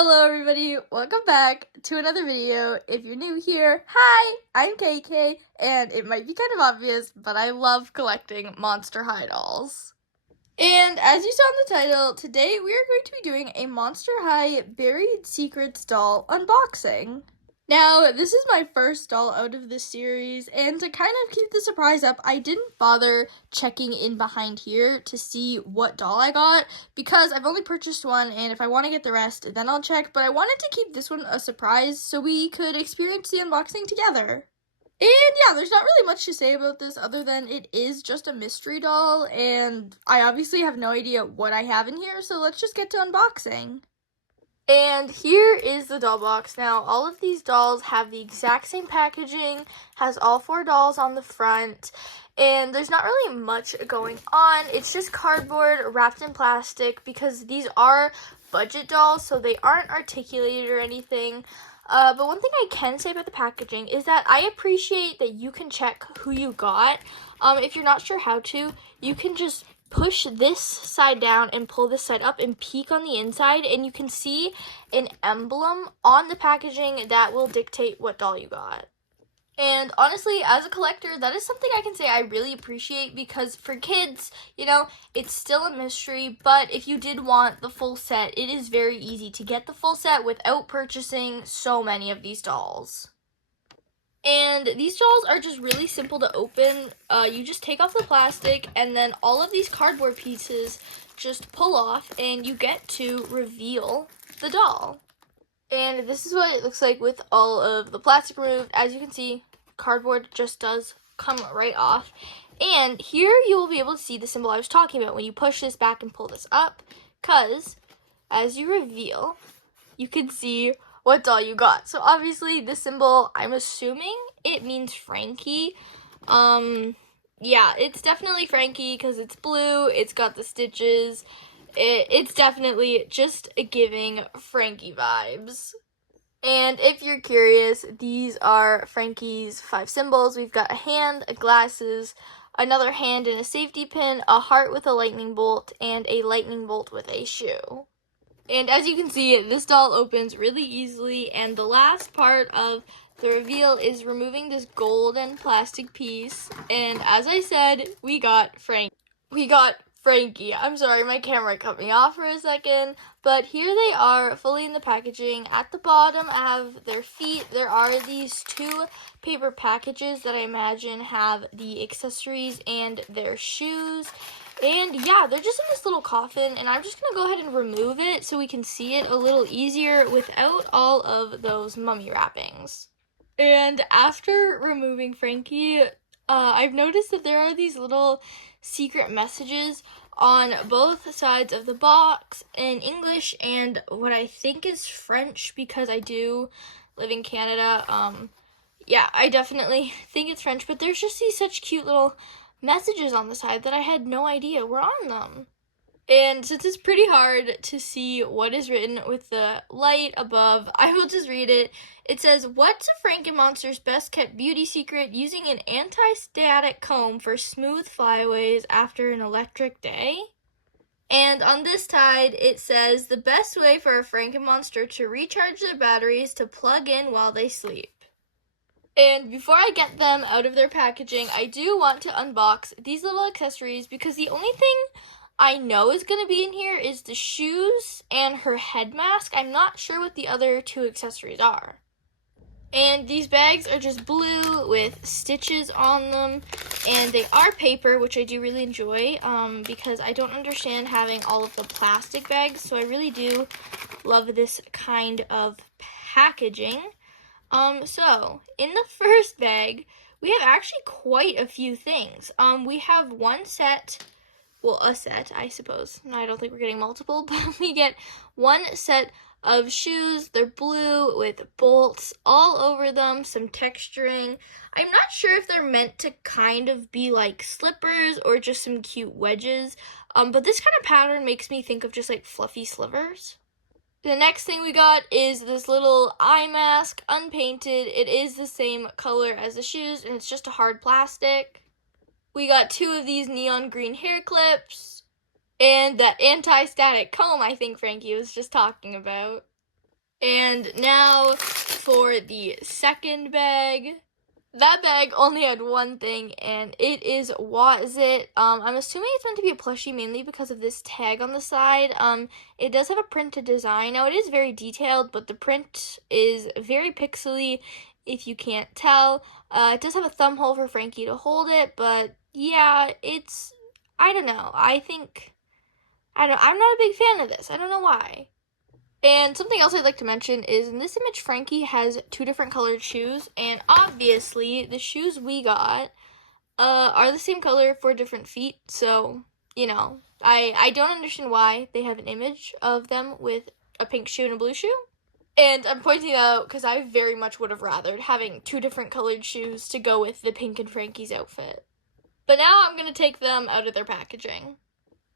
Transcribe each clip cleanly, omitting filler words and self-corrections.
Hello everybody, welcome back to another video. If you're new here, hi, I'm KK, and it might be kind of obvious, but I love collecting Monster High dolls. And as you saw in the title, today we are going to be doing a Monster High Buried Secrets doll unboxing. Now, this is my first doll out of this series, and to kind of keep the surprise up, I didn't bother checking in behind here to see what doll I got, because I've only purchased one, and if I want to get the rest, then I'll check, but I wanted to keep this one a surprise so we could experience the unboxing together. And yeah, there's not really much to say about this other than it is just a mystery doll, and I obviously have no idea what I have in here, so let's just get to unboxing. And here is the doll box. Now, all of these dolls have the exact same packaging, has all 4 dolls on the front, and there's not really much going on. It's just cardboard wrapped in plastic because these are budget dolls, so they aren't articulated or anything. But one thing I can say about the packaging is that I appreciate that you can check who you got. If you're not sure how to, you can just push this side down and pull this side up and peek on the inside, and you can see an emblem on the packaging that will dictate what doll you got. And honestly, as a collector, that is something I can say I really appreciate because for kids, you know, it's still a mystery, but if you did want the full set, it is very easy to get the full set without purchasing so many of these dolls. And these dolls are just really simple to open. You just take off the plastic and then all of these cardboard pieces just pull off and you get to reveal the doll. And this is what it looks like with all of the plastic removed. As you can see, cardboard just does come right off. And here you will be able to see the symbol I was talking about when you push this back and pull this up. Because as you reveal, you can see what doll you got. So obviously this symbol, I'm assuming it means Frankie. Yeah, it's definitely Frankie because it's blue, it's got the stitches. It's definitely just giving Frankie vibes. And if you're curious, these are Frankie's 5 symbols. We've got a hand, a glasses, another hand and a safety pin, a heart with a lightning bolt, and a lightning bolt with a shoe. And as you can see, this doll opens really easily, and the last part of the reveal is removing this golden plastic piece. And as I said, we got Frankie. I'm sorry, my camera cut me off for a second, but here they are fully in the packaging. At the bottom, I have their feet. There are these 2 paper packages that I imagine have the accessories and their shoes. And yeah, they're just in this little coffin, and I'm just going to go ahead and remove it so we can see it a little easier without all of those mummy wrappings. And after removing Frankie, I've noticed that there are these little secret messages on both sides of the box in English and what I think is French because I do live in Canada. Yeah, I definitely think it's French, but there's just these such cute little messages on the side that I had no idea were on them. And since it's pretty hard to see what is written with the light above, I will just read it. It says, "What's a Frankenmonster's best kept beauty secret? Using an anti-static comb for smooth flyaways after an electric day?" And on this side, it says, "The best way for a Frankenmonster to recharge their batteries to plug in while they sleep." And before I get them out of their packaging, I do want to unbox these little accessories because the only thing I know is going to be in here is the shoes and her head mask. I'm not sure what the other 2 accessories are. And these bags are just blue with stitches on them, and they are paper, which I do really enjoy because I don't understand having all of the plastic bags, so I really do love this kind of packaging. So in the first bag, we have actually quite a few things. We have one set. Well, a set, I suppose. No, I don't think we're getting multiple, but we get one set of shoes. They're blue with bolts all over them, some texturing. I'm not sure if they're meant to kind of be like slippers or just some cute wedges, but this kind of pattern makes me think of just like fluffy slivers. The next thing we got is this little eye mask, unpainted. It is the same color as the shoes, and it's just a hard plastic. We got 2 of these neon green hair clips, and that anti-static comb I think Frankie was just talking about. And now for the second bag. That bag only had one thing, and it is What Is It? I'm assuming it's meant to be a plushie mainly because of this tag on the side. It does have a printed design. Now, it is very detailed, but the print is very pixely, if you can't tell. It does have a thumb hole for Frankie to hold it, but yeah, I don't know. I'm not a big fan of this. I don't know why. And something else I'd like to mention is in this image, Frankie has two different colored shoes, and obviously the shoes we got are the same color for different feet, so, I don't understand why they have an image of them with a pink shoe and a blue shoe. And I'm pointing that out because I very much would have rathered having two different colored shoes to go with the pink and Frankie's outfit. But now I'm going to take them out of their packaging.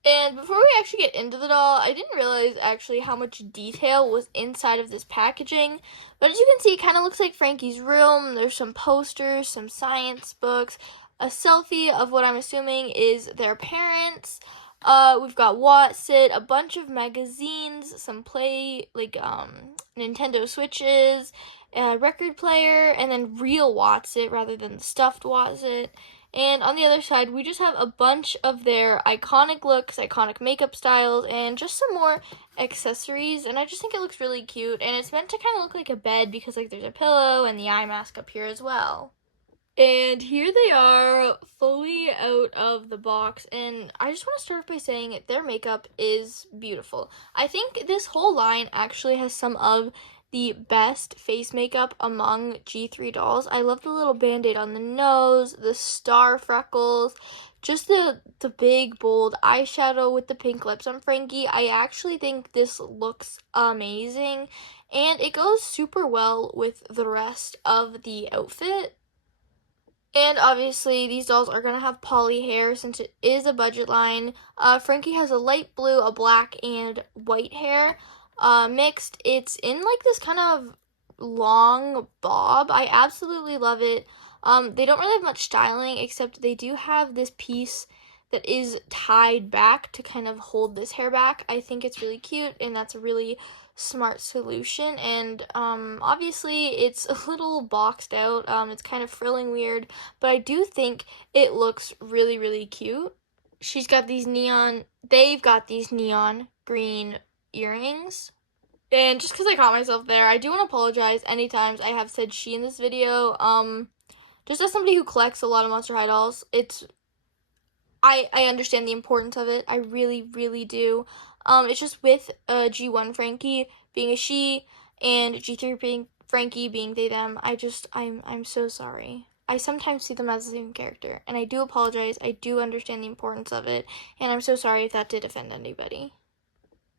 And before we actually get into the doll, I didn't realize actually how much detail was inside of this packaging. But as you can see, it kind of looks like Frankie's room. There's some posters, some science books, a selfie of what I'm assuming is their parents. We've got Watsit, a bunch of magazines, some Nintendo Switches, a record player, and then real Watsit rather than the stuffed Watsit. And on the other side, we just have a bunch of their iconic looks, iconic makeup styles, and just some more accessories. And I just think it looks really cute. And it's meant to kind of look like a bed because there's a pillow and the eye mask up here as well. And here they are, fully out of the box. And I just want to start by saying their makeup is beautiful. I think this whole line actually has some of the best face makeup among G3 dolls. I love the little band-aid on the nose, the star freckles, just the big, bold eyeshadow with the pink lips on Frankie. I actually think this looks amazing, and it goes super well with the rest of the outfit. And obviously, these dolls are going to have poly hair since it is a budget line. Frankie has a light blue, a black, and white hair mixed. It's in this kind of long bob. I absolutely love it. They don't really have much styling, except they do have this piece that is tied back to kind of hold this hair back. I think it's really cute, and that's a really smart solution. And obviously it's a little boxed out. It's kind of frilling weird, but I do think it looks really, really cute. They've got these neon green earrings. And just because I caught myself there, I do want to apologize any times I have said she in this video. Just as somebody who collects a lot of Monster High dolls, I understand the importance of it. I really, really do. It's just with G1 Frankie being a she and G3 Frankie being they, them, I'm so sorry. I sometimes see them as the same character, and I do apologize. I do understand the importance of it, and I'm so sorry if that did offend anybody.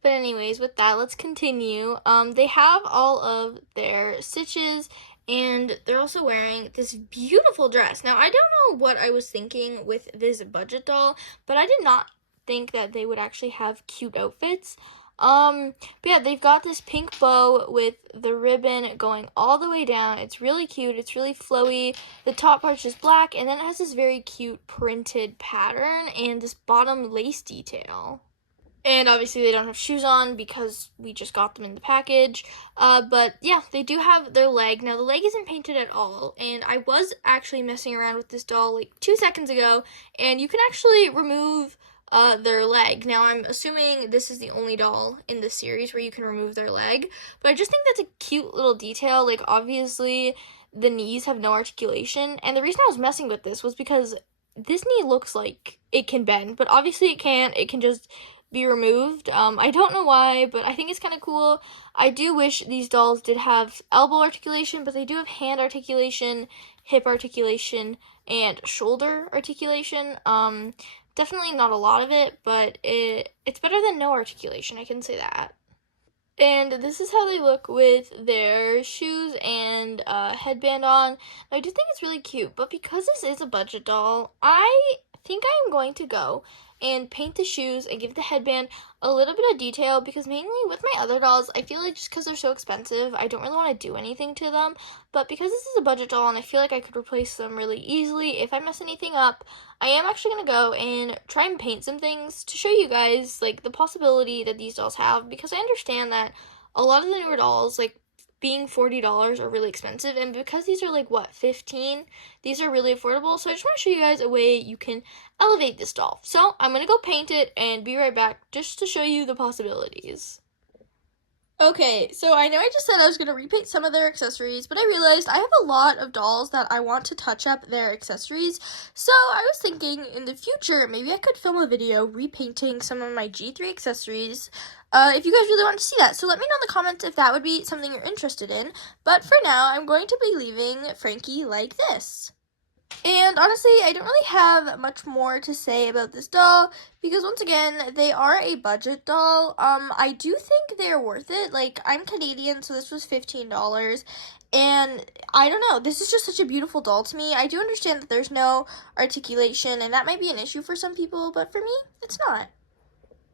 But anyways, with that, let's continue. They have all of their stitches, and they're also wearing this beautiful dress. Now, I don't know what I was thinking with this budget doll, but I did not think that they would actually have cute outfits. But yeah, they've got this pink bow with the ribbon going all the way down. It's really cute. It's really flowy. The top part's just black, and then it has this very cute printed pattern and this bottom lace detail. And obviously they don't have shoes on because we just got them in the package. But yeah, they do have their leg. Now the leg isn't painted at all. And I was actually messing around with this doll 2 seconds ago. And you can actually remove their leg. Now I'm assuming this is the only doll in this series where you can remove their leg. But I just think that's a cute little detail. Obviously the knees have no articulation. And the reason I was messing with this was because this knee looks like it can bend. But obviously it can't. It can just be removed. I don't know why, but I think it's kind of cool. I do wish these dolls did have elbow articulation, but they do have hand articulation, hip articulation, and shoulder articulation. Definitely not a lot of it, but it's better than no articulation, I can say that. And this is how they look with their shoes and headband on. I do think it's really cute, but because this is a budget doll, I think I am going to go and paint the shoes and give the headband a little bit of detail, because mainly with my other dolls, I feel like just because they're so expensive, I don't really want to do anything to them. But because this is a budget doll and I feel like I could replace them really easily if I mess anything up, I am actually going to go and try and paint some things to show you guys the possibility that these dolls have, because I understand that a lot of the newer dolls, like being $40 are really expensive, and because these are like what, 15, these are really affordable. So I just want to show you guys a way you can elevate this doll. So I'm gonna go paint it and be right back just to show you the possibilities. Okay, so I know I just said I was going to repaint some of their accessories, but I realized I have a lot of dolls that I want to touch up their accessories, so I was thinking in the future, maybe I could film a video repainting some of my G3 accessories, if you guys really want to see that. So let me know in the comments if that would be something you're interested in, but for now, I'm going to be leaving Frankie like this. And honestly, I don't really have much more to say about this doll because once again, they are a budget doll. I do think they're worth it. Like, I'm Canadian, so this was $15. And I don't know, this is just such a beautiful doll to me. I do understand that there's no articulation, and that might be an issue for some people, but for me, it's not.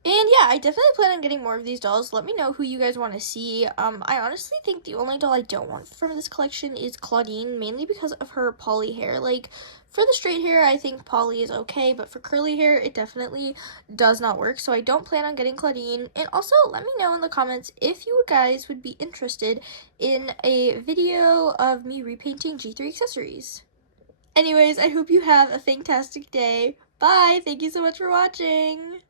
And yeah, I definitely plan on getting more of these dolls. Let me know who you guys want to see. I honestly think the only doll I don't want from this collection is Claudine, mainly because of her poly hair. Like, for the straight hair, I think poly is okay, but for curly hair, it definitely does not work. So I don't plan on getting Claudine. And also, let me know in the comments if you guys would be interested in a video of me repainting G3 accessories. Anyways, I hope you have a fantastic day. Bye! Thank you so much for watching!